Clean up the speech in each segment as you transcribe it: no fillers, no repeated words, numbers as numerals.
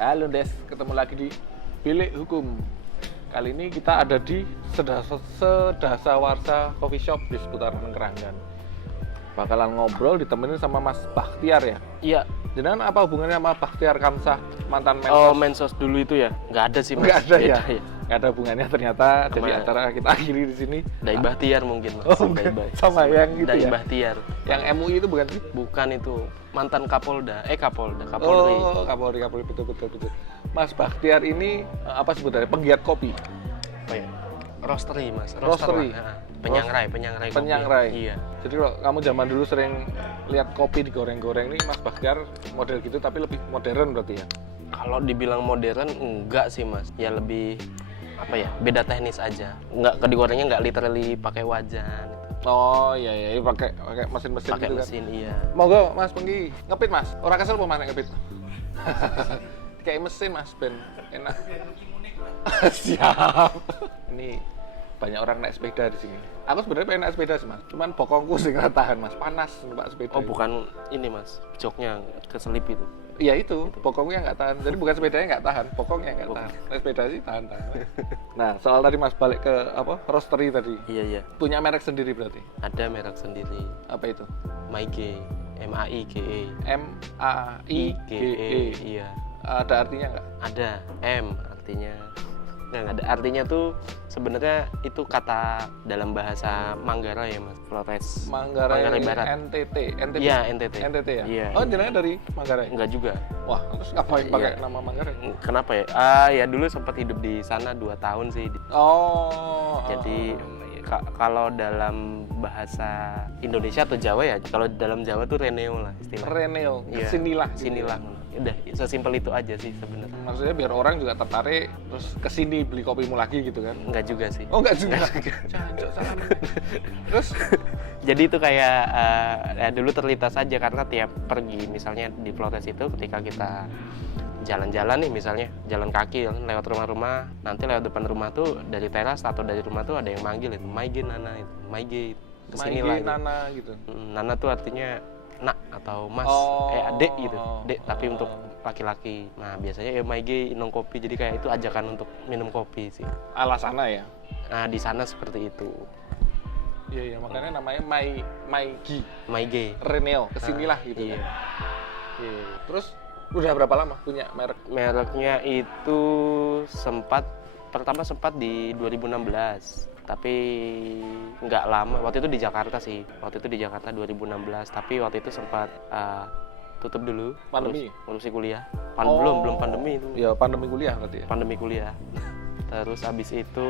Halo Des, ketemu lagi di Bilik Hukum. Kali ini kita ada di Sedasawarsa Coffee Shop di seputaran Keranggan. Bakalan ngobrol ditemenin sama Mas Bakhtiar ya? Iya. Jenengan apa hubungannya sama Bakhtiar Kamsah, mantan Mensos? Oh, Mensos dulu itu ya? Nggak ada sih, Mas. Nggak ada ya? Beda, Nggak ada hubungannya ternyata. Jadi antara kita akhiri di sini. Dai Bahtiar mungkin, Mas. Oh, sama yang gitu Dai ya? Bahtiar. Yang MUI itu bukan sih? Bukan itu. Mantan Kapolda. Kapolri. Oh, Kapolri, betul. Mas Bakhtiar ini apa sebenarnya? Penggiat kopi? Apa ya? Roastery, Mas. Roastery. Nah, penyangrai kopi. Penyangrai. Iya. Jadi kalau kamu zaman dulu sering lihat kopi digoreng-goreng nih, Mas Bakhtiar model gitu tapi lebih modern berarti ya? Kalau dibilang modern enggak sih, Mas. Ya lebih apa ya? Beda teknis aja. Enggak digorengnya enggak literally pakai wajan. Oh iya pakai mesin-mesin Pakai gitu mesin, kan. iya. Monggo Mas Penggi, ngepit Mas. Ora kesel apa mana ngepit? Kayak mesin Mas Ben, enak. Siap. Ini banyak orang naik sepeda di sini. Aku sebenarnya pengen naik sepeda sih Mas, cuman bokongku sih nggak tahan Mas, panas numpak sepeda. Oh, bukan ini Mas, joknya keselip itu. Iya itu, bokongnya nggak tahan. Jadi bukan sepedanya nggak tahan, bokongnya nggak tahan. Naik sepeda sih tahan. Nah, soal tadi Mas balik ke apa? Roastery tadi. Iya. Punya merek sendiri berarti? Ada merek sendiri. Apa itu? Maige, MAIGE. MAIGE. Iya. Ada artinya nggak? Ada M artinya. Nggak ada artinya tuh sebenarnya itu kata dalam bahasa Manggarai ya Mas, Flores. Manggarai Barat. NTT. Iya, NTT. NTT ya? Iya. Oh, jenengnya dari Manggarai? Enggak juga. Wah, terus ngapain pakai Iya. nama Manggarai? Kenapa ya? Ya dulu sempat hidup di sana 2 tahun sih. Oh. Jadi kalau dalam bahasa Indonesia atau Jawa ya, kalau dalam Jawa tuh Reneo lah istilahnya. Reneo, Iya, sinilah. Sinilah. Udah, sesimpel itu aja sih sebenarnya. Maksudnya biar orang juga tertarik terus kesini beli kopimu lagi gitu kan? Enggak juga sih. Oh, enggak juga. Terus jadi itu kayak ya dulu terlintas aja karena tiap pergi misalnya di Flores itu ketika kita jalan-jalan nih misalnya jalan kaki lewat rumah-rumah, nanti lewat depan rumah tuh dari teras atau dari rumah tuh ada yang manggil itu Maige Nana itu Maige kesini lah gitu. Nana gitu. Nana tuh artinya nak atau mas, adek gitu, dek tapi untuk laki-laki. Nah biasanya ya Maige inong kopi, jadi kayak itu ajakan untuk minum kopi sih. Sana ya? Nah di sana seperti itu. Iya makanya namanya Maige. Reneo, kesinilah gitu. Iya. Iya. Terus udah berapa lama punya merek? Mereknya itu pertama sempat di 2016, tapi nggak lama. Waktu itu di Jakarta sih. Waktu itu di Jakarta 2016, tapi waktu itu sempat tutup dulu. Pandemi? Ngurusi kuliah. Belum pandemi itu. Ya pandemi kuliah berarti ya? Pandemi kuliah. Terus abis itu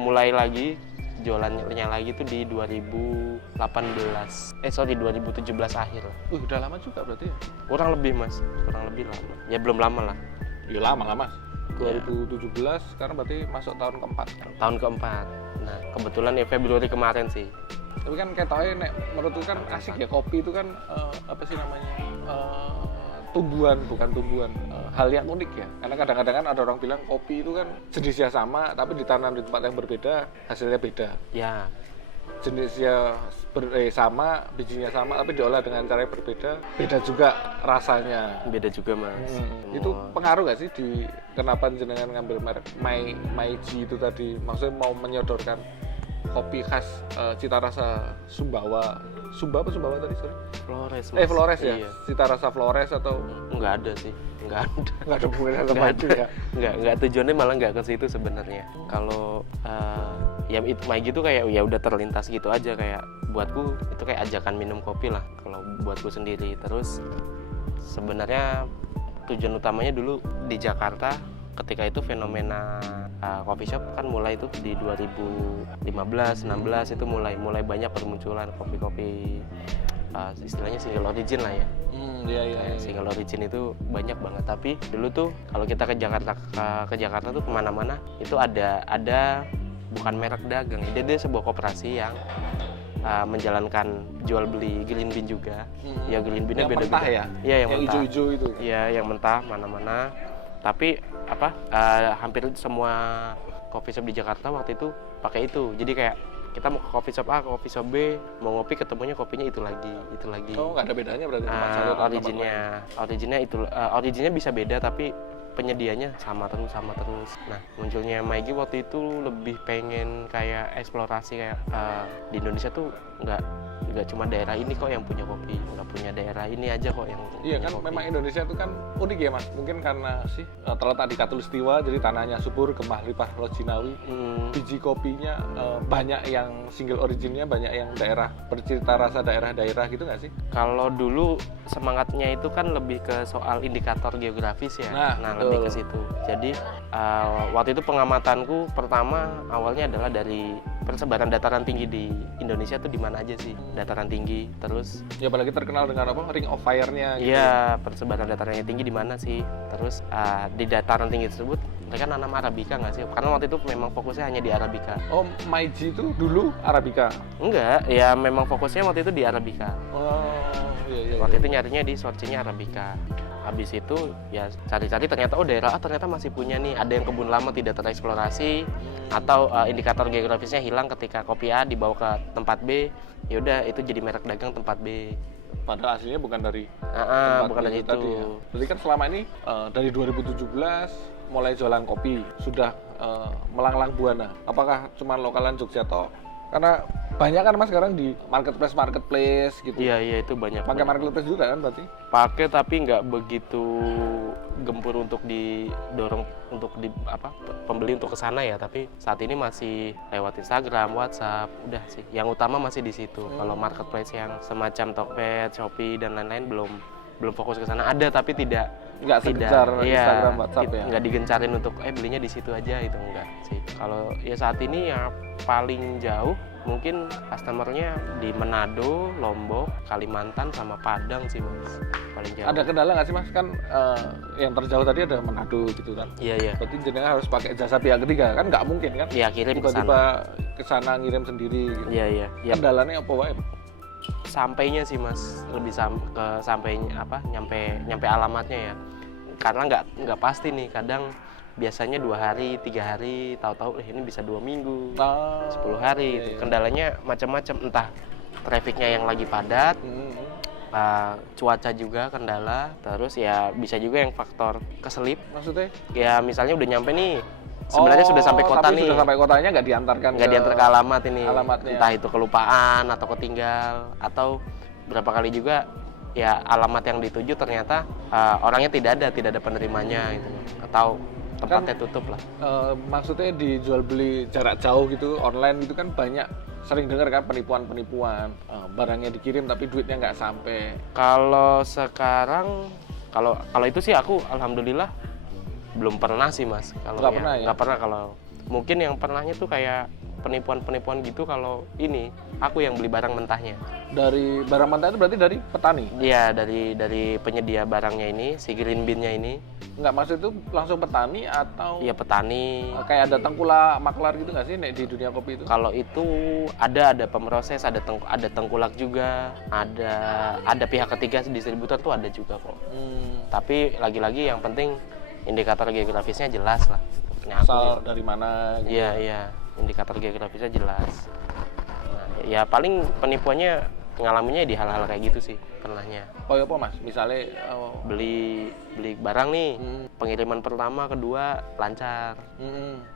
mulai lagi jualannya lagi tuh di 2017 akhir. Udah lama juga berarti ya? Kurang lebih Mas, kurang lebih lama. Ya belum lama lah. Ya lama lah Mas. 2017 sekarang berarti masuk tahun keempat. Tahun keempat. Nah kebetulan ya Februari kemarin sih. Tapi kan kayak tau ya, menurutku kan asik ya kopi itu kan apa sih namanya? Bukan tumbuhan, hal yang unik ya. Karena kadang-kadang kan ada orang bilang kopi itu kan jenisnya sama, tapi ditanam di tempat yang berbeda, hasilnya beda. Ya. Jenisnya sama, bijinya sama, tapi diolah dengan cara yang berbeda, beda juga rasanya. Beda juga Mas. Itu pengaruh nggak sih di kenapa jenengan ngambil merek Maigi itu tadi? Maksudnya mau menyodorkan kopi khas cita rasa Sumbawa tadi sorry? Flores Mas. Flores ya? Iya. Cita rasa Flores atau? Nggak ada sih, nggak Nggak ada hubungannya sama itu ya? Nggak tujuannya malah nggak ke situ sebenarnya. Kalau ya itu Maigi itu kayak ya udah terlintas gitu aja, kayak buatku itu kayak ajakan minum kopi lah kalau buatku sendiri. Terus sebenarnya tujuan utamanya dulu di Jakarta ketika itu fenomena coffee shop kan mulai itu di 2015-16 itu mulai banyak permunculan kopi-kopi istilahnya single origin lah ya. Iya. Single origin itu banyak banget, tapi dulu tuh kalau kita ke Jakarta tuh kemana-mana itu ada bukan merek dagang, dia sebuah koperasi yang menjalankan jual beli green bean juga. Ya green beannya beda-beda. Ya? Iya yang mentah. Hijau-hijau itu. Iya yang mentah mana-mana. Tapi hampir semua coffee shop di Jakarta waktu itu pakai itu. Jadi kayak kita mau ke coffee shop A, ke coffee shop B, mau ngopi ketemunya kopinya itu lagi. Oh, nggak ada bedanya berarti tempat satu atau tempat lain. Originnya itu originnya bisa beda, tapi penyedianya sama terus. Nah, munculnya Maigi waktu itu lebih pengen kayak eksplorasi kayak di Indonesia tuh nggak cuma daerah ini kok yang punya kopi, nggak punya daerah ini aja kok yang Iya punya kan, kopi. memang Indonesia itu kan unik ya mas. Mungkin karena sih terletak di Katulistiwa, jadi tanahnya subur, gemah limpah Lojinawi. Biji kopinya banyak yang single originnya, banyak yang daerah bercita rasa daerah-daerah gitu nggak sih? Kalau dulu semangatnya itu kan lebih ke soal indikator geografis ya. Nah, lebih betul. ke situ. Jadi waktu itu pengamatanku pertama awalnya adalah dari persebaran dataran tinggi di Indonesia tuh di mana aja sih? Dataran tinggi, terus Ya apalagi terkenal dengan apa? Ring of Fire-nya gitu. iya, persebaran datarannya tinggi di mana sih? Terus di dataran tinggi tersebut mereka nanam Arabica nggak sih? Karena waktu itu memang fokusnya hanya di Arabica. Oh, Maiji itu dulu Arabica. Enggak, ya memang fokusnya waktu itu di Arabica. Oh, iya. Waktu itu nyarinya di sourcingnya Arabica. Habis itu ya cari-cari ternyata daerah ternyata masih punya nih, ada yang kebun lama tidak tereksplorasi atau indikator geografisnya hilang ketika kopi A dibawa ke tempat B, ya udah itu jadi merek dagang tempat B. Padahal aslinya bukan dari tempat Bukan dari itu. tadi ya. Berarti kan selama ini dari 2017 mulai jualan kopi sudah melanglang buana. Apakah cuma lokalan Jogja toh? Karena banyak kan mas sekarang di marketplace gitu. Iya itu banyak. Pakai marketplace juga kan berarti? Pakai tapi nggak begitu gempur untuk didorong untuk pembeli untuk ke sana ya, tapi saat ini masih lewat Instagram, WhatsApp, udah sih. Yang utama masih di situ. Kalau marketplace yang semacam Tokped, Shopee dan lain-lain belum fokus ke sana. Ada tapi tidak Segencar Instagram, WhatsApp ya? nggak digencarin untuk belinya di situ aja, itu enggak sih. Kalau ya saat ini ya paling jauh mungkin customernya di Manado, Lombok, Kalimantan sama Padang sih mas, paling jauh. Ada kendala nggak sih mas? Kan yang terjauh tadi ada Manado gitu kan? Iya. Berarti jenengan harus pakai jasa pihak ketiga kan? Nggak mungkin kan? Iya, kirim ke sana. Tiba-tiba ke sana ngirim sendiri gitu. Iya. Kendalanya apa wae? Sampainya sih mas, lebih ke sampainya nyampe alamatnya ya, karena nggak pasti nih, kadang biasanya 2 hari 3 hari, tahu-tahu ini bisa 2 minggu 10 hari. Iya. Kendalanya macam-macam, entah trafficnya yang lagi padat, cuaca juga kendala, terus ya bisa juga yang faktor keselip. Maksudnya? Ya misalnya udah nyampe nih, sebenarnya sudah sampai kota tapi nih, sudah sampai kotanya nggak diantarkan diantar ke alamat ini, alamatnya. entah itu kelupaan atau ketinggal, atau berapa kali juga ya alamat yang dituju ternyata orangnya tidak ada penerimanya gitu, atau tempatnya tutup lah. Maksudnya dijual beli jarak jauh gitu, online gitu kan banyak sering dengar kan penipuan barangnya dikirim tapi duitnya nggak sampai. Kalau sekarang kalau itu sih aku alhamdulillah belum pernah sih mas. Kalau Nggak pernah ya? Nggak pernah. Kalau mungkin yang pernahnya tuh kayak penipuan gitu, kalau ini aku yang beli barang mentahnya. Dari barang mentah itu berarti dari petani? Iya, dari penyedia barangnya ini, si green bean-nya ini. Nggak, maksud itu langsung petani atau Iya, petani. kayak ada tengkulak maklar gitu nggak sih Nek, di dunia kopi itu? Kalau itu ada pemroses, ada tengkulak juga, ada pihak ketiga distributor tuh ada juga kok. Tapi lagi-lagi yang penting indikator geografisnya jelas lah. Asal dari mana gitu. Iya, indikator geografisnya jelas. Nah, ya paling penipuannya ngalaminnya di hal-hal kayak gitu sih pernahnya. Oh ya apa mas? Misalnya Beli barang nih, pengiriman pertama, kedua lancar,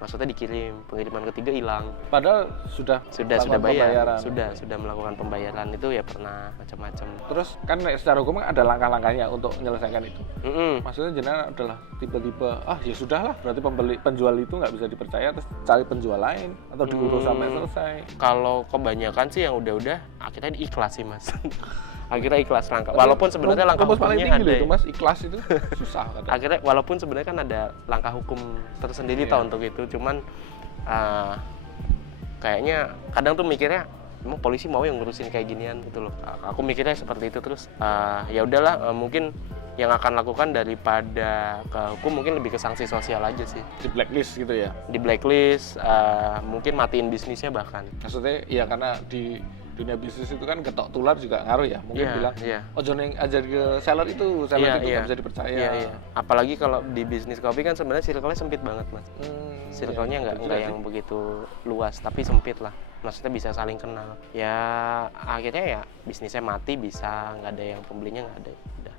maksudnya dikirim, pengiriman ketiga hilang. Padahal sudah Sudah bayar, pembayaran. sudah melakukan pembayaran, itu ya pernah macam-macam. Terus kan secara hukum ada langkah-langkahnya untuk menyelesaikan itu. Maksudnya jenengan adalah tiba-tiba ya sudahlah, berarti penjual itu nggak bisa dipercaya, terus cari penjual lain atau diurus sampai selesai. Kalau kebanyakan sih yang udah akhirnya ikhlas sih mas. Akhirnya ikhlas langkah, walaupun sebenarnya langkah rumus paling hukumnya tinggi ada itu ya. mas, ikhlas itu susah kadang. Akhirnya walaupun sebenarnya kan ada langkah hukum tersendiri tau untuk itu, cuman kayaknya kadang tuh mikirnya emang polisi mau yang ngurusin kayak ginian gitu loh. Aku mikirnya seperti itu, terus ya udahlah, mungkin yang akan lakukan daripada ke hukum mungkin lebih ke sanksi sosial aja sih. Di blacklist gitu ya? Di blacklist, mungkin matiin bisnisnya bahkan. Maksudnya ya karena di dunia bisnis itu kan ketok tular juga ngaruh ya, mungkin bilang ojo neng ajar ke seller itu nggak bisa dipercaya. Iya. Apalagi kalau di bisnis kopi kan sebenarnya circle-nya sempit banget mas. Circle-nya nggak yang begitu luas, tapi sempit lah. Maksudnya bisa saling kenal. Ya akhirnya ya bisnisnya mati, bisa nggak ada yang pembelinya, nggak ada. Udah.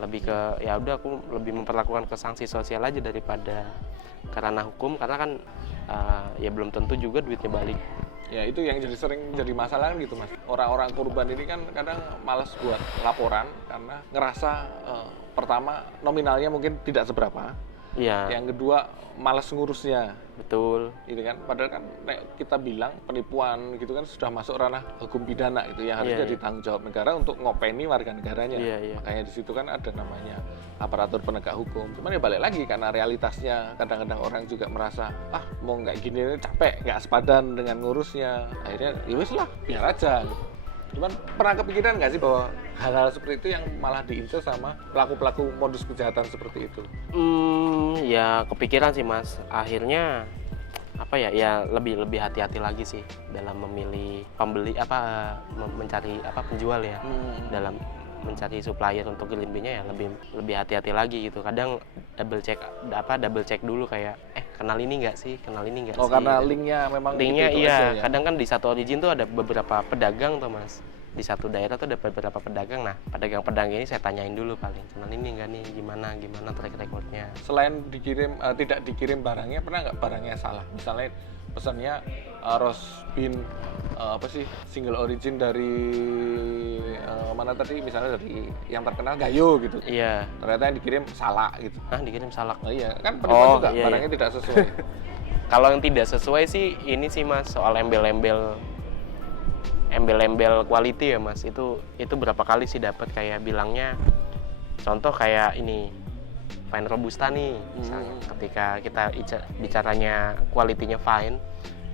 lebih ke ya udah aku lebih memperlakukan ke sanksi sosial aja daripada karena hukum, karena kan ya belum tentu juga duitnya balik. Ya itu yang sering jadi masalah kan gitu Mas. Orang-orang korban ini kan kadang malas buat laporan karena ngerasa pertama nominalnya mungkin tidak seberapa. Iya. Yang kedua malas ngurusnya. Betul. Gitu kan. Padahal kan kita bilang penipuan gitu kan sudah masuk ranah hukum pidana itu yang harusnya Iya. ditanggung jawab negara untuk ngopeni warga negaranya. Iya. Makanya di situ kan ada namanya aparatur penegak hukum. Cuman ya balik lagi karena realitasnya kadang-kadang orang juga merasa mau nggak gini capek, nggak sepadan dengan ngurusnya. Akhirnya ya wis lah, biar aja. Cuman pernah kepikiran nggak sih bahwa hal-hal seperti itu yang malah diincar sama pelaku-pelaku modus kejahatan seperti itu? Ya kepikiran sih Mas. Akhirnya apa ya lebih hati-hati lagi sih dalam memilih pembeli mencari penjual ya. Dalam mencari supplier untuk Greenbee-nya ya lebih hati-hati lagi gitu. Kadang double check dulu kayak kenal ini nggak sih? Oh, sih? karena linknya memang linknya itu iya. aja ya? Kadang kan di satu origin tuh ada beberapa pedagang tuh Mas. Di satu daerah tuh ada beberapa pedagang. Nah, pedagang-pedagang ini saya tanyain dulu paling kenal ini nggak nih, gimana track recordnya. Selain dikirim tidak dikirim barangnya, pernah nggak barangnya salah? Misalnya pesannya roast beef single origin dari mana tadi, misalnya dari yang terkenal Gayo gitu. Iya. Ternyata yang dikirim salah gitu. Dikirim salak. Oh iya, kan penipuan juga iya, barangnya tidak sesuai. Kalau yang tidak sesuai sih ini sih Mas, soal embel-embel quality ya Mas. Itu berapa kali sih dapat kayak bilangnya, contoh kayak ini Fine Robusta nih misalnya. Ketika kita bicaranya quality-nya fine,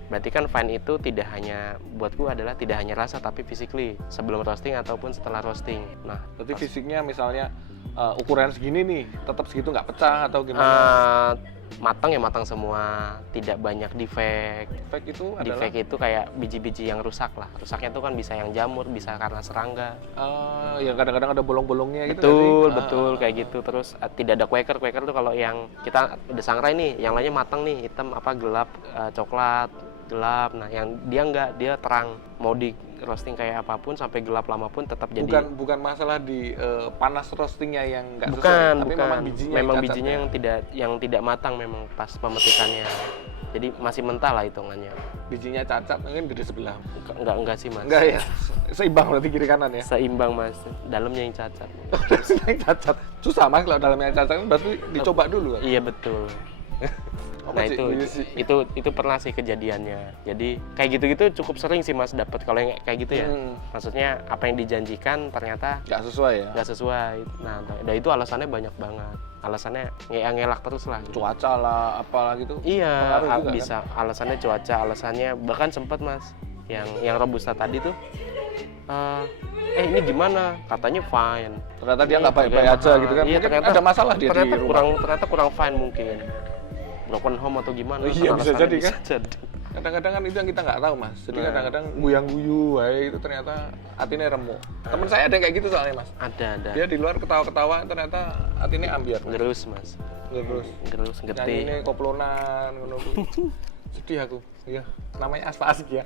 berarti kan fine itu tidak hanya buatku adalah tidak hanya rasa tapi physically sebelum roasting ataupun setelah roasting. Nah, berarti fisiknya misalnya ukuran segini nih, tetap segitu nggak pecah atau gimana? Matang semua, tidak banyak defect. Defect itu adalah? Defect itu kayak biji-biji yang rusak lah. Rusaknya itu kan bisa yang jamur, bisa karena serangga. Ya kadang-kadang ada bolong-bolongnya gitu. Betul kayak gitu. Terus tidak ada quaker tuh kalau yang kita udah sangrai nih, yang lainnya matang nih, hitam gelap, coklat gelap. Nah, yang dia enggak, dia terang. Mau di roasting kayak apapun sampai gelap lama pun tetap jadi. Bukan masalah di panas roastingnya yang enggak sesuai, tapi memang bijinya yang tidak matang memang pas pemetikannya. Jadi masih mentah lah hitungannya. Bijinya cacat mungkin di sebelah. Enggak sih Mas. Enggak ya. Seimbang berarti kiri kanan ya. Seimbang Mas. Dalamnya yang cacat. Yang cacat. Susah Mas kalau dalamnya yang cacat berarti dicoba dulu kan. Iya betul. Nah itu pernah sih kejadiannya. Jadi kayak gitu-gitu cukup sering sih Mas dapat kalau yang kayak gitu ya. Maksudnya apa yang dijanjikan ternyata nggak sesuai ya. Nggak sesuai. Nah itu alasannya banyak banget. Alasannya ngelak terus lah. Cuaca lah, apalah gitu. Iya, juga, bisa. Kan? Alasannya cuaca, alasannya bahkan sempat Mas yang Robusta tadi tuh. Ini gimana? Katanya fine. Ternyata dia nggak baik-baik aja gitu kan. Iya, mungkin ada masalah dia di rumah. Ternyata kurang fine mungkin. Broken home atau gimana? Iya bisa jadi kan. Jadi. Kadang-kadang kan itu yang kita nggak tahu Mas. Jadi kadang-kadang guyang-guyu, itu ternyata hatinya remuk. Temen saya ada yang kayak gitu soalnya Mas. Ada. Dia di luar ketawa-ketawa, ternyata hatinya ambiar. Gerus Mas. Gerus, ngerti. Nyanyi ini koplonan, sedih aku. Iya, namanya asik ya.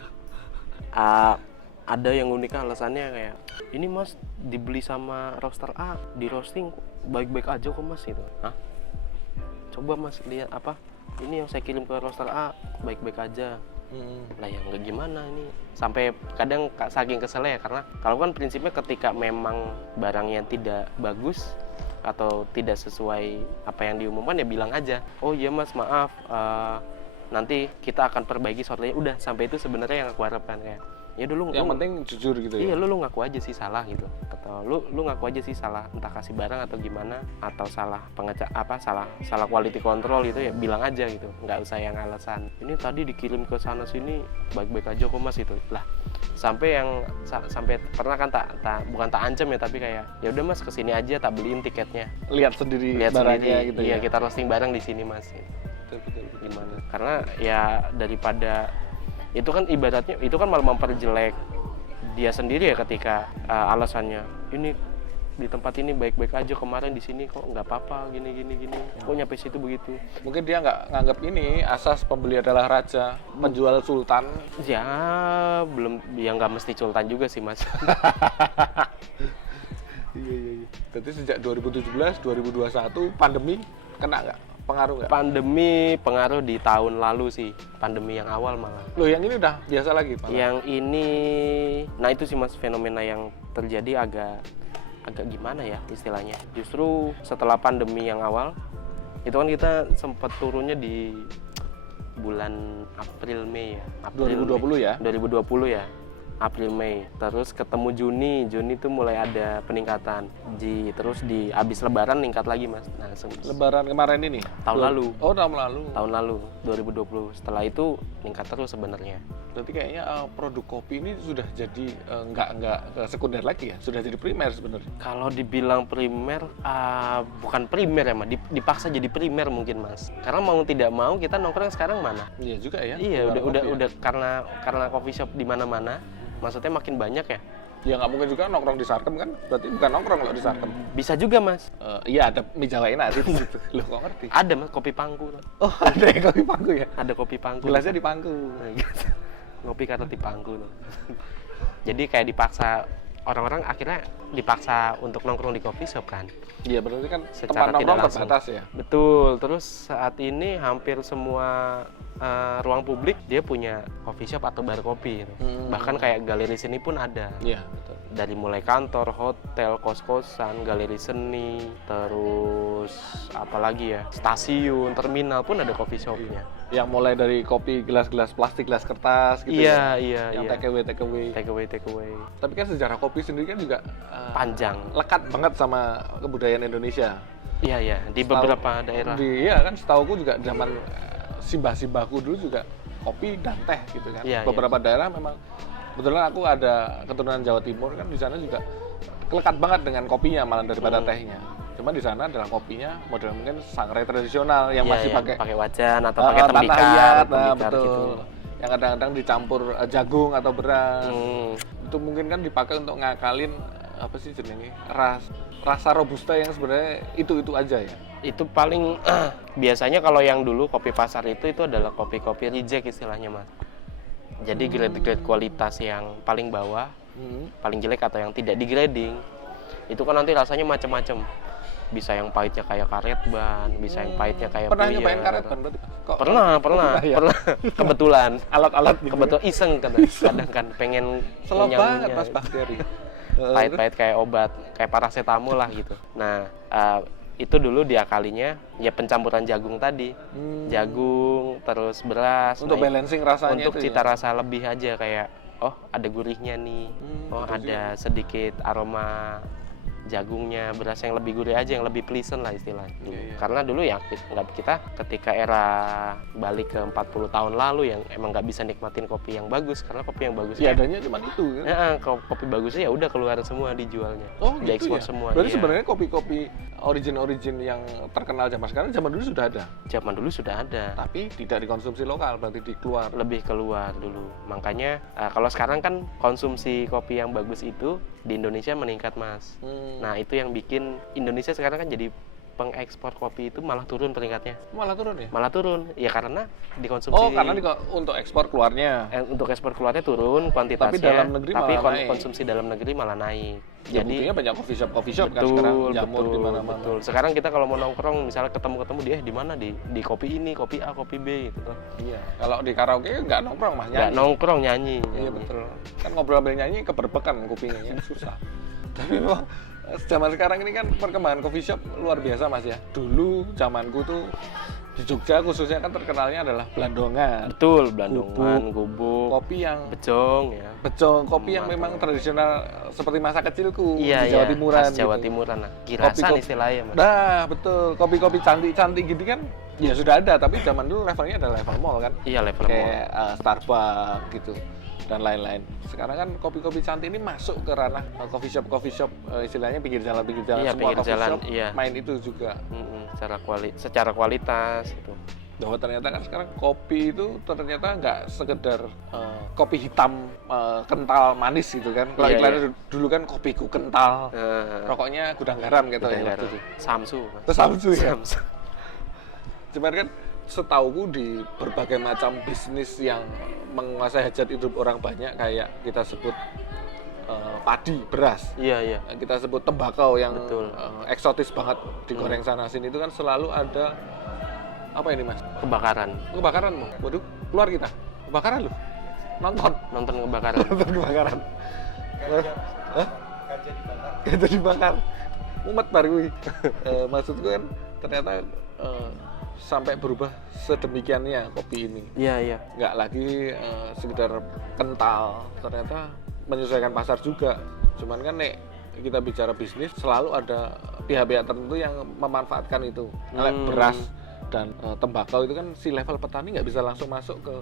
Ada yang unik alasannya kayak ini Mas dibeli sama roaster A, di roasting baik-baik aja kok Mas gitu. Hah? Coba Mas lihat ini yang saya kirim ke roaster A baik-baik aja. Lah ya nggak gimana ini, sampai kadang saking keselnya ya, karena kalau kan prinsipnya ketika memang barangnya tidak bagus atau tidak sesuai apa yang diumumkan ya bilang aja, oh iya Mas maaf, nanti kita akan perbaiki sortnya. Udah sampai itu sebenarnya yang aku harapkan, kayak ya dulu yang penting jujur gitu ya. Iya, lu ngaku aja sih salah gitu, atau lu ngaku aja sih salah, entah kasih barang atau gimana, atau salah salah quality control gitu ya, bilang aja gitu, nggak usah yang alasan ini tadi dikirim ke sana sini baik-baik aja kok Mas itu lah. Sampai pernah kan bukan tak ancam ya, tapi kayak ya udah Mas kesini aja, tak beliin tiketnya, lihat sendiri barangnya gitu iya, ya. kita roasting bareng di sini Mas gitu. Betul. Gimana, karena ya daripada itu kan ibaratnya itu kan malah memperjelek dia sendiri ya, ketika alasannya ini di tempat ini baik-baik aja, kemarin di sini kok nggak apa-apa gini kok nyampe situ begitu. Mungkin dia nggak nganggap ini asas pembeli adalah raja, penjual sultan. Ya belum, ya nggak mesti sultan juga sih Mas. Iya. Berarti sejak 2017, 2021 pandemi kena nggak? Pengaruh nggak? Pandemi pengaruh di tahun lalu sih, pandemi yang awal malah. Loh, yang ini udah biasa lagi malah. Yang ini, nah itu sih Mas, fenomena yang terjadi agak gimana ya istilahnya. Justru setelah pandemi yang awal, itu kan kita sempat turunnya di bulan April Mei ya. 2020 ya? 2020 ya. April Mei. Terus ketemu Juni tuh mulai ada peningkatan. Terus di abis Lebaran meningkat lagi Mas. Nah, Lebaran kemarin ini? Tahun lalu. Oh, tahun lalu. Tahun lalu 2020. Setelah itu meningkat terus sebenarnya. Berarti kayaknya produk kopi ini sudah jadi nggak sekunder lagi ya, sudah jadi primer sebenarnya. Kalau dibilang primer, bukan primer ya Mas, dipaksa jadi primer mungkin Mas. Karena mau tidak mau kita nongkrong sekarang mana? Iya juga ya. Iya, udah karena coffee shop di mana-mana, maksudnya makin banyak ya. Ya nggak mungkin juga nongkrong di Sarkem kan, berarti bukan nongkrong kalau di Sarkem. Bisa juga Mas. Iya, ada mie Jawa enak di situ. Loh, kok ngerti? Ada Mas kopi pangku. Oh, ada yang kopi pangku ya? Ada kopi pangku. Gelasnya di pangku. Ngopi karena di pangku tuh. Jadi kayak dipaksa, orang-orang akhirnya dipaksa untuk nongkrong di coffee shop kan. Iya, berarti kan Secara tempat tidak nongkrong langsung. terbatas ya. Betul. Terus saat ini hampir semua ruang publik dia punya coffee shop atau bar kopi gitu. Bahkan kayak galeri seni pun ada. Iya, betul. Dari mulai kantor, hotel, kos-kosan, galeri seni, terus apalagi ya, stasiun, terminal pun ada coffee shopnya. Yang mulai dari kopi gelas-gelas plastik, gelas kertas gitu Iya, ya. iya, Yang iya. take away. Take away. Tapi kan sejarah kopi sendiri kan juga Panjang. lekat banget sama kebudayaan Indonesia. Iya, iya. Di beberapa daerah. Iya kan, setauku juga zaman simbah-simbahku dulu juga kopi dan teh gitu kan. Iya, Beberapa daerah memang, kebetulan aku ada keturunan Jawa Timur kan, di sana juga lekat banget dengan kopinya malah daripada tehnya. Cuma di sana adalah kopinya model mungkin sangrai tradisional yang Iya, masih yang pakai wajan atau pakai tanah tembikar, liat, tembikar betul. gitu. Yang kadang-kadang dicampur jagung atau beras. Hmm. Itu mungkin kan dipakai untuk ngakalin apa sih jenenge, rasa robusta yang sebenarnya itu aja ya. Itu paling biasanya kalau yang dulu kopi pasar itu adalah kopi-kopi reject istilahnya Mas. Jadi grade-grade kualitas yang paling bawah, paling jelek atau yang tidak di-grading, itu kan nanti rasanya macam-macam. Bisa yang pahitnya kayak karet ban, bisa yang pahitnya kayak Pernah puyer. nyobain karet ban berarti? Kok Pernah. ya? Kebetulan. Alat-alat gitu. Kebetulan iseng kadang kan pengen Slow banget ngunyah-ngunyah. Mas bakteri. Pahit-pahit kayak obat, kayak paracetamol lah gitu. Nah, itu dulu diakalinya ya pencampuran jagung tadi. Jagung, terus beras. Untuk Nah, balancing rasanya untuk itu cita ya? rasa lebih aja kayak oh ada gurihnya nih. Oh betul ada sedikit aroma jagungnya, beras yang lebih gurih aja, yang lebih pleasant lah istilahnya. Iya. Karena dulu ya kita ketika era balik ke 40 tahun lalu yang emang nggak bisa nikmatin kopi yang bagus, karena kopi yang bagus Ya adanya cuma itu kan. kopi bagusnya ya udah keluar semua dijualnya. Oh gitu diekspor ya? semua. Berarti iya. sebenarnya kopi-kopi origin yang terkenal zaman sekarang zaman dulu sudah ada. Zaman dulu sudah ada. Tapi tidak dikonsumsi lokal, berarti dikeluar. Lebih keluar dulu. Makanya kalau sekarang kan konsumsi kopi yang bagus itu di Indonesia meningkat Mas. Nah itu yang bikin Indonesia sekarang kan jadi pengekspor kopi itu malah turun peringkatnya. Malah turun ya? Malah turun ya karena dikonsumsi. Oh, karena untuk ekspor keluarnya. Untuk ekspor keluarnya turun kuantitasnya. Tapi dalam negeri tapi malah naik. konsumsi dalam negeri malah naik. Ya, Jadi buktinya banyak coffee shop kan sekarang jamur di mana-mana. betul. Sekarang kita kalau mau nongkrong misalnya ketemu dia di mana di kopi ini, kopi A, kopi B gitu tuh. Iya. Kalau di karaoke nggak nongkrong Mas, Nggak nyanyi. nongkrong nyanyi. Iya betul. Kan ngobrol sambil nyanyi keberbekan kupingnya ya, susah. Tapi memang zaman sekarang ini kan perkembangan coffee shop luar biasa Mas ya. Dulu zamanku tuh di Jogja khususnya kan terkenalnya adalah Blandongan. Betul, Blandongan, gubuk, Kopi yang becong ya. becong, kopi yang memang tradisional seperti masa kecilku Iya, di Jawa iya, Timuran. khas Jawa gitu. Timuran lah. Girasan Kopi-kopi- istilahnya Mas. Nah, betul. Kopi-kopi cantik-cantik gitu kan ya sudah ada, tapi zaman dulu levelnya adalah level mall kan. Iya, level mall. Kayak Starbucks gitu dan lain-lain. Sekarang kan kopi-kopi cantik ini masuk ke ranah coffee shop istilahnya pinggir jalan Iya, semua pinggir coffee jalan, shop iya. main itu juga. Secara kualitas gitu. Bahwa ternyata kan sekarang kopi itu ternyata nggak sekedar kopi hitam kental manis gitu kan. Kalau Iya, iklannya iya. dulu kan kopiku kental, Eh, rokoknya gudang garam gitu ya. Gudang waktu garam. itu. Samsu Mas. Terus Samsu ya. Samsu. Cuman kan setauku di berbagai macam bisnis yang menguasai hajat hidup orang banyak kayak kita sebut padi, beras. Iya. Yang kita sebut tembakau yang Betul. eksotis banget digoreng sana sini itu kan selalu ada apa ini Mas? Kebakaran. Waduh, keluar kita. Kebakaran loh. Nonton Kebakaran. nonton kebakaran. Hah? Kaca dibakar. Mumet baru gue. Maksudku kan ternyata sampai berubah sedemikiannya kopi ini. Iya. Nggak lagi sekedar kental, ternyata menyesuaikan pasar juga. Cuman kan nek kita bicara bisnis selalu ada pihak-pihak tertentu yang memanfaatkan itu. Beras dan tembakau itu kan si level petani nggak bisa langsung masuk ke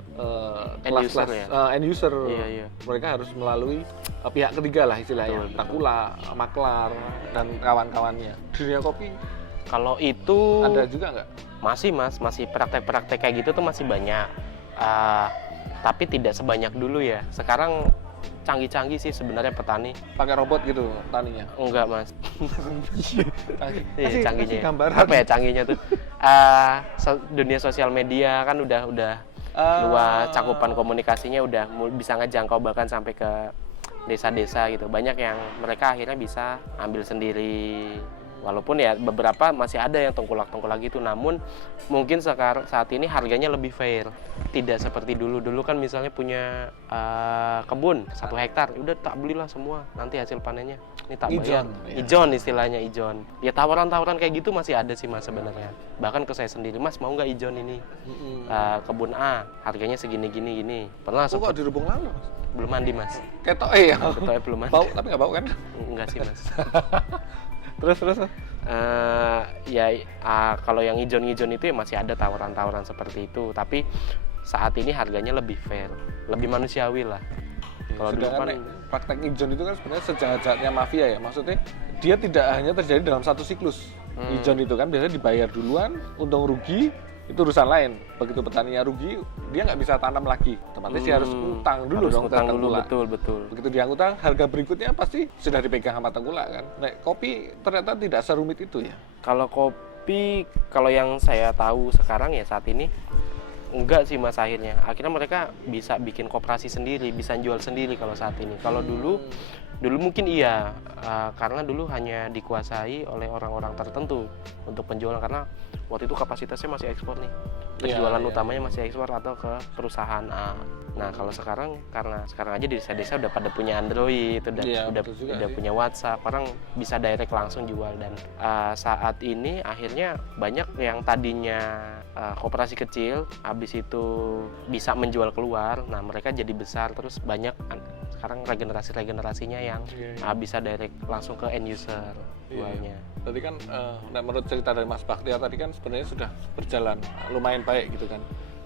kelas-kelas end user. Iya. Mereka harus melalui pihak ketiga lah istilahnya, Betul. Takula, maklar dan kawan-kawannya. Dunia kopi Kalau itu ada juga nggak? masih praktek-praktek kayak gitu tuh masih banyak. Tapi tidak sebanyak dulu ya. Sekarang canggih-canggih sih sebenarnya petani. Pakai robot gitu taninya. Enggak, Mas. Iya, Kasih canggihnya. gambaran. Apa ya canggihnya tuh? Dunia sosial media kan udah luas, cakupan komunikasinya udah bisa ngejangkau bahkan sampai ke desa-desa gitu. Banyak yang mereka akhirnya bisa ambil sendiri. Walaupun ya beberapa masih ada yang tengkulak-tengkulak gitu, namun mungkin saat ini harganya lebih fair. Tidak seperti dulu. Dulu kan misalnya punya kebun 1 hektar, udah tak belilah semua, nanti hasil panennya ini tak bayar. Ijon istilahnya, ijon. Ya tawaran-tawaran kayak gitu masih ada sih Mas sebenarnya. Bahkan ke saya sendiri, Mas mau nggak ijon ini? Kebun A, harganya segini-gini gini. Pernah Kok di Rubung Lalu? belum mandi Mas. Ketok ya. Ketoknya belum mandi. Bau tapi nggak bau kan? Enggak sih Mas. Terus. Kalau yang ijon-ijon itu ya masih ada tawaran-tawaran seperti itu, tapi saat ini harganya lebih fair, lebih manusiawi lah. Kalau dulu kan praktek ijon itu kan sebenarnya sejahat-jahatnya mafia ya. Maksudnya dia tidak hanya terjadi dalam satu siklus. Ijon itu kan biasanya dibayar duluan, untung rugi itu urusan lain. Begitu petaninya rugi, dia nggak bisa tanam lagi. Otomatis dia harus utang dulu dong. Utang dulu, betul. Begitu dia ngutang, harga berikutnya pasti sudah dipegang sama tengkulak kan. Nah, kopi ternyata tidak serumit itu ya. Kalau kopi, kalau yang saya tahu sekarang ya saat ini enggak sih Mas akhirnya mereka bisa bikin koperasi sendiri, bisa jual sendiri kalau saat ini. Kalau dulu mungkin iya, karena dulu hanya dikuasai oleh orang-orang tertentu untuk penjualan, karena waktu itu kapasitasnya masih ekspor nih, penjualan utamanya masih ekspor atau ke perusahaan A. Nah kalau sekarang, karena sekarang aja di desa-desa udah pada punya Android, udah punya WhatsApp, orang bisa direct langsung jual. Dan saat ini akhirnya banyak yang tadinya koperasi kecil, habis itu bisa menjual keluar, nah mereka jadi besar, terus banyak sekarang regenerasinya yang bisa direct langsung ke end user jualnya. Tadi kan menurut cerita dari Mas Baktiar tadi kan sebenarnya sudah berjalan lumayan baik gitu kan.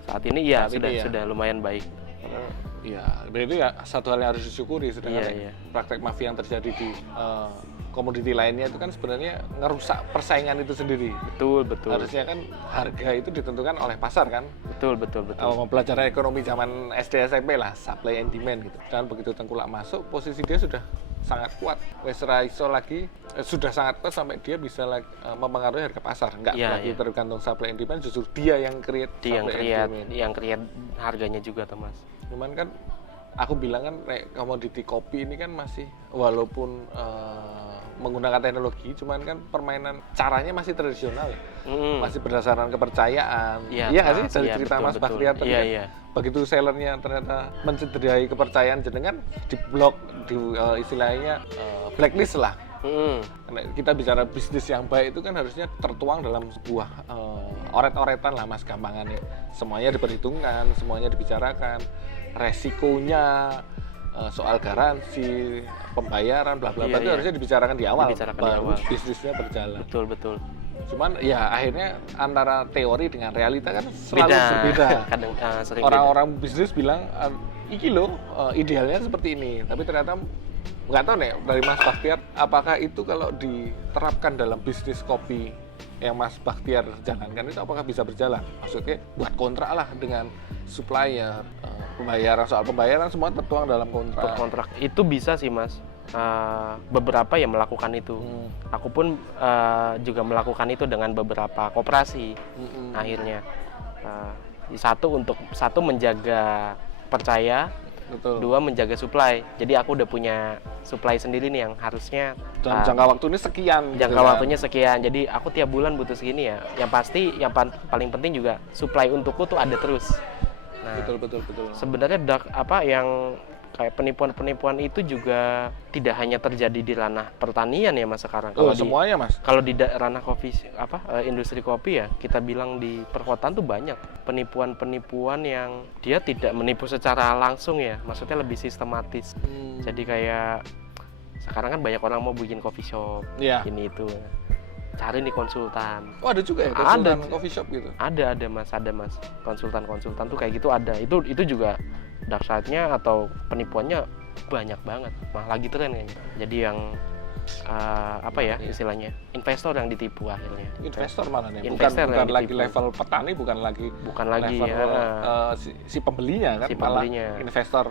Saat ini ya sudah lumayan baik. Ya, berarti ya satu hal yang harus disyukuri, sedangkan praktek mafia yang terjadi di komoditi lainnya itu kan sebenarnya ngerusak persaingan itu sendiri. Betul. Harusnya kan harga itu ditentukan oleh pasar kan. Betul. Kalau pelajaran ekonomi zaman SD SMP lah, supply and demand gitu. Dan begitu tengkulak masuk, posisi dia sudah sangat kuat. Wes ra iso lagi sudah sangat kuat sampai dia bisa mempengaruhi harga pasar. Enggak lagi tergantung supply and demand, justru dia yang create yang create harganya juga, Mas. Cuman kan aku bilang kan komoditi kopi ini kan masih walaupun menggunakan teknologi, cuman kan permainan caranya masih tradisional ya. Masih berdasarkan kepercayaan. Iya nggak sih dari cerita Mas Baktiar tadi kan? Begitu sellernya ternyata mencederai kepercayaan jenengan, di blok, di istilahnya blacklist lah. Kita bicara bisnis yang baik itu kan harusnya tertuang dalam sebuah oret-oretan lah Mas, gampangannya. Semuanya diperhitungkan, semuanya dibicarakan, resikonya, soal garansi, pembayaran, bla bla bla itu harusnya dibicarakan di awal, baru bisnisnya berjalan. Betul. Cuman ya akhirnya antara teori dengan realita kan selalu berbeda. Orang-orang bisnis bilang iki loh idealnya seperti ini, tapi ternyata nggak tahu nih dari Mas Baktiar, apakah itu kalau diterapkan dalam bisnis kopi yang Mas Baktiar jalankan itu apakah bisa berjalan? Maksudnya buat kontrak lah dengan supplier, soal pembayaran semua tertuang dalam kontrak. Itu bisa sih Mas. Beberapa yang melakukan itu. Aku pun juga melakukan itu dengan beberapa koperasi. Akhirnya satu menjaga percaya, Betul. Dua, menjaga supply. Jadi aku udah punya supply sendiri nih yang harusnya Dan jangka waktu ini sekian. jangka gitu kan. waktunya sekian. Jadi aku tiap bulan butuh segini ya. Yang pasti yang paling penting juga supply untukku tuh ada terus. Nah, Betul. sebenarnya yang kayak penipuan-penipuan itu juga tidak hanya terjadi di ranah pertanian ya Mas sekarang. Oh, semuanya Mas. Kalau di ranah kopi industri kopi ya, kita bilang di perkotaan tuh banyak penipuan-penipuan yang dia tidak menipu secara langsung ya, maksudnya lebih sistematis. Jadi kayak sekarang kan banyak orang mau bikin coffee shop, Iya. ini itu. Cari nih konsultan. Oh, ada juga ya Ada. konsultan coffee shop gitu. Ada Mas. Konsultan tuh kayak gitu ada. Itu juga dark side-nya atau penipuannya banyak banget. Malah lagi tren kayaknya. Jadi yang istilahnya investor yang ditipu akhirnya. Investor malah nih. Investor Bukan yang lagi ditipu. level petani, bukan lagi Level si pembelinya kan, si malah pembelinya.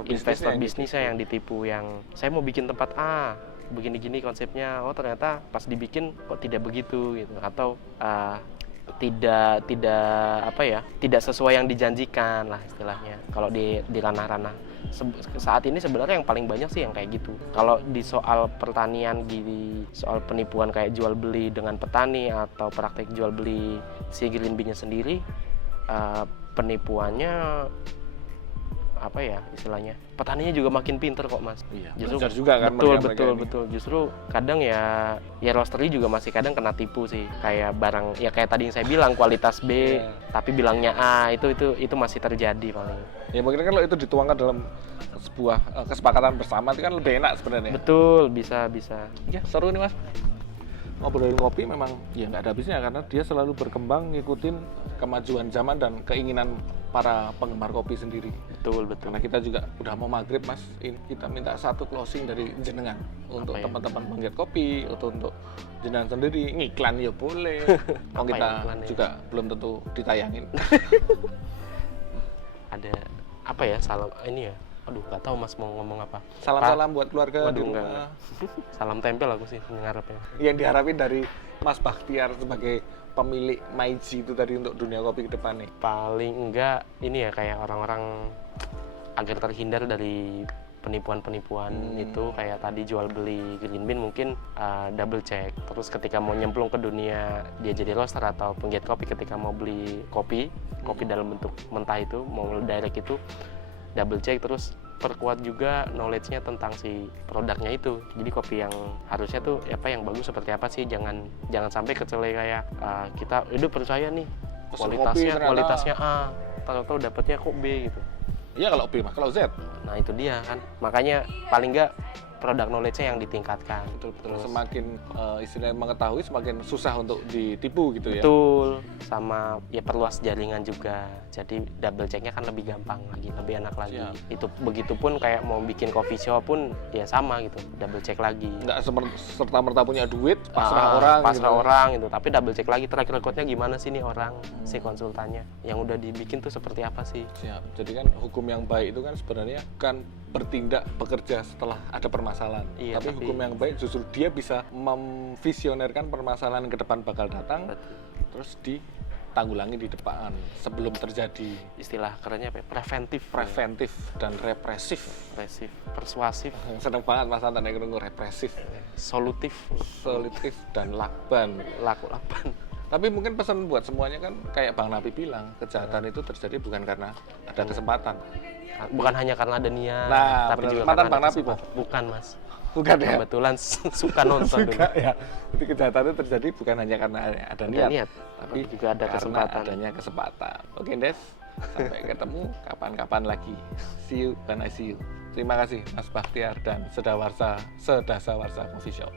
investor bisnisnya yang ditipu, yang saya mau bikin tempat A begini-gini konsepnya, oh ternyata pas dibikin kok tidak begitu gitu, atau tidak sesuai yang dijanjikan lah istilahnya kalau di ranah-ranah saat ini. Sebenarnya yang paling banyak sih yang kayak gitu. Kalau di soal pertanian, di soal penipuan kayak jual beli dengan petani atau praktek jual beli si green bean-nya sendiri, penipuannya istilahnya petaninya juga makin pinter kok Mas. Iya, Justru belajar juga kan betul. Justru kadang ya roastery juga masih kadang kena tipu sih. Kayak barang ya kayak tadi yang saya bilang kualitas B, Iya. tapi bilangnya A, itu masih terjadi paling. Ya mungkin kan kalau itu dituangkan dalam sebuah kesepakatan bersama itu kan lebih enak sebenarnya. Betul, bisa. Ya, seru nih Mas. Ngobrolin kopi memang ya nggak ada habisnya karena dia selalu berkembang ngikutin kemajuan zaman dan keinginan para penggemar kopi sendiri. Betul. Karena kita juga udah mau maghrib Mas, kita minta satu closing dari jenengan untuk teman-teman penggiat kopi, untuk jenengan sendiri, ngiklan ya boleh. Mau kita iklannya? juga belum tentu ditayangin. Ada salam ini ya. Aduh, nggak tahu Mas mau ngomong apa. Salam-salam buat keluarga di Waduh, rumah. enggak. Salam tempel aku sih ngarepnya. Yang diharapin dari Mas Bakhtiar sebagai pemilik Maiji itu tadi untuk dunia kopi ke depan nih. Paling enggak ini ya kayak orang-orang agar terhindar dari penipuan-penipuan itu, kayak tadi jual beli green bean mungkin double check. Terus ketika mau nyemplung ke dunia dia jadi roaster atau penggiat kopi, ketika mau beli kopi dalam bentuk mentah itu, mau direct itu double check, terus perkuat juga knowledge-nya tentang si produknya itu. Jadi kopi yang harusnya tuh yang bagus seperti apa sih, jangan sampai kecelai kayak kita udah percaya nih Pesen kualitasnya A, tahu-tahu dapatnya kok B gitu. Iya kalau B mah, kalau Z Nah itu dia kan, makanya paling nggak produk knowledge-nya yang ditingkatkan. betul. Semakin istilahnya mengetahui semakin susah untuk ditipu gitu ya. Betul, sama ya perluas jaringan juga. Jadi double check-nya kan lebih gampang lagi, lebih enak lagi. Siap. Itu begitupun kayak mau bikin coffee shop pun ya sama gitu, double check lagi. Nggak serta-merta punya duit, pasrah orang gitu. Tapi double check lagi track record-nya gimana sih nih orang, si konsultannya. Yang udah dibikin tuh seperti apa sih? Siap. Jadi kan hukum yang baik itu kan sebenarnya kan bertindak bekerja setelah ada permasalahan. Iya, tapi hukum yang baik justru dia bisa memvisionerkan permasalahan ke depan bakal datang, Betul. terus ditanggulangi di depan sebelum terjadi. Istilah kerennya apa ya? Preventif dan represif. Persuasif, Seneng banget Mas Anton yang ngomong represif, solutif, solutif dan lakban. laku lapan. Tapi mungkin pesan buat semuanya kan kayak Bang Nabi bilang, kejahatan itu terjadi bukan karena ada kesempatan. Bukan hanya karena ada niat, Nah, tapi benar. juga Mantan karena Bang ada Nabi, kesempatan. Bukan Mas, Bukan ya? kebetulan suka nonton dulu. Suka ya. Jadi kejahatan itu terjadi bukan hanya karena ada niat, tapi juga ada karena kesempatan. adanya kesempatan. Oke, Des. Sampai ketemu kapan-kapan lagi. See you when I see you. Terima kasih Mas Bakhtiar dan Sedasawarsa Coffee Shop.